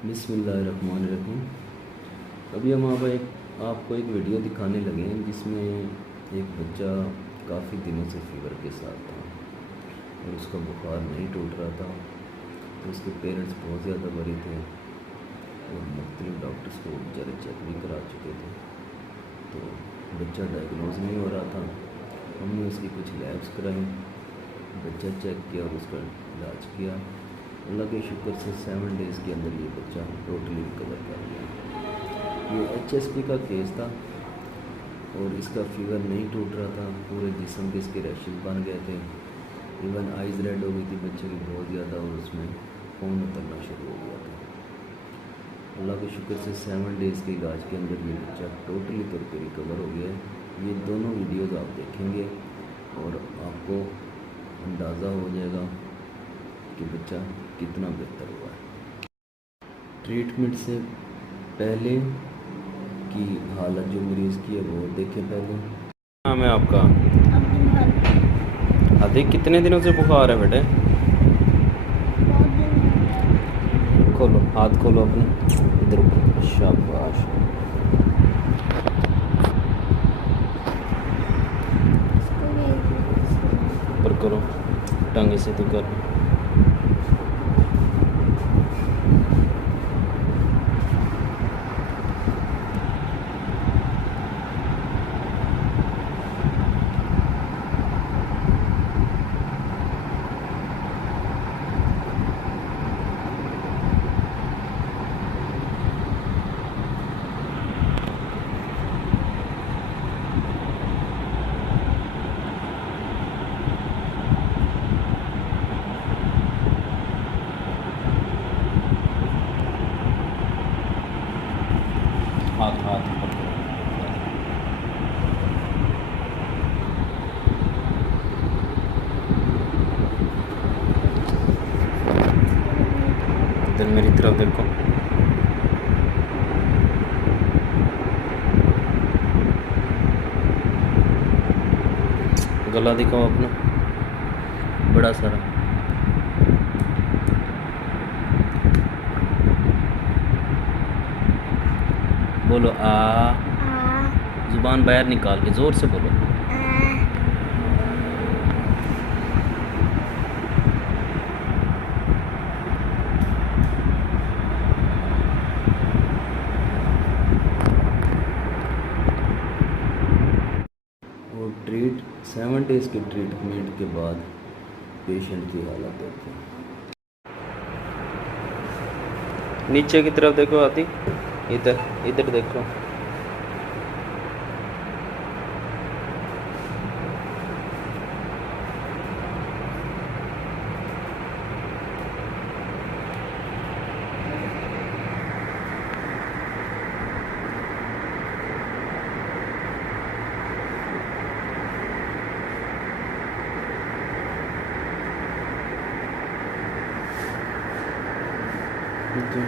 बिस्मिल्लाहिर्रहमानिर्रहीम। अभी हम आपको एक वीडियो दिखाने लगे हैं जिसमें एक बच्चा काफ़ी दिनों से फ़ीवर के साथ था और उसका बुखार नहीं टूट रहा था। तो उसके पेरेंट्स बहुत ज़्यादा worried थे और मुख्तलिफ डॉक्टर्स को बेचारे चेक भी करा चुके थे। तो बच्चा डायग्नोज नहीं हो रहा था। हमने उसकी कुछ लैब्स कराई, बच्चा चेक किया और उसका इलाज किया। अल्लाह के शुक्र से 7 डेज़ के अंदर ये बच्चा टोटली रिकवर कर गया। ये HSP का केस था और इसका फीवर नहीं टूट रहा था, पूरे जिस्म पे इसके रैशेस बन गए थे, इवन आइज़ रेड हो गई थी बच्चे की बहुत ज़्यादा और उसमें खून उतरना शुरू हो गया था। अल्लाह के शुक्र से 7 डेज़ के इलाज के अंदर ये बच्चा टोटली तौर पर रिकवर हो गया है। ये दोनों वीडियोज़ आप देखेंगे और आपको अंदाज़ा हो जाएगा कि बच्चा कितना बेहतर हुआ है। ट्रीटमेंट से पहले की हालत जो मरीज़ की है वो देखें पहले। नाम है आपका? अभी कितने दिनों से बुखार है बेटे? खोलो, हाथ खोलो अपने, इधर शाबाश। ऊपर करो, टांगे सीधी कर। हाथ हाथ ऊपर करो। इधर मेरी तरफ देखो। गला दिखाओ अपना बड़ा सारा। बोलो आ। जुबान बाहर निकाल के ज़ोर से बोलो। और 7 डेज़ के ट्रीटमेंट के बाद पेशेंट की हालत देखो। नीचे की तरफ देखो आती, इधर इधर देखो। तो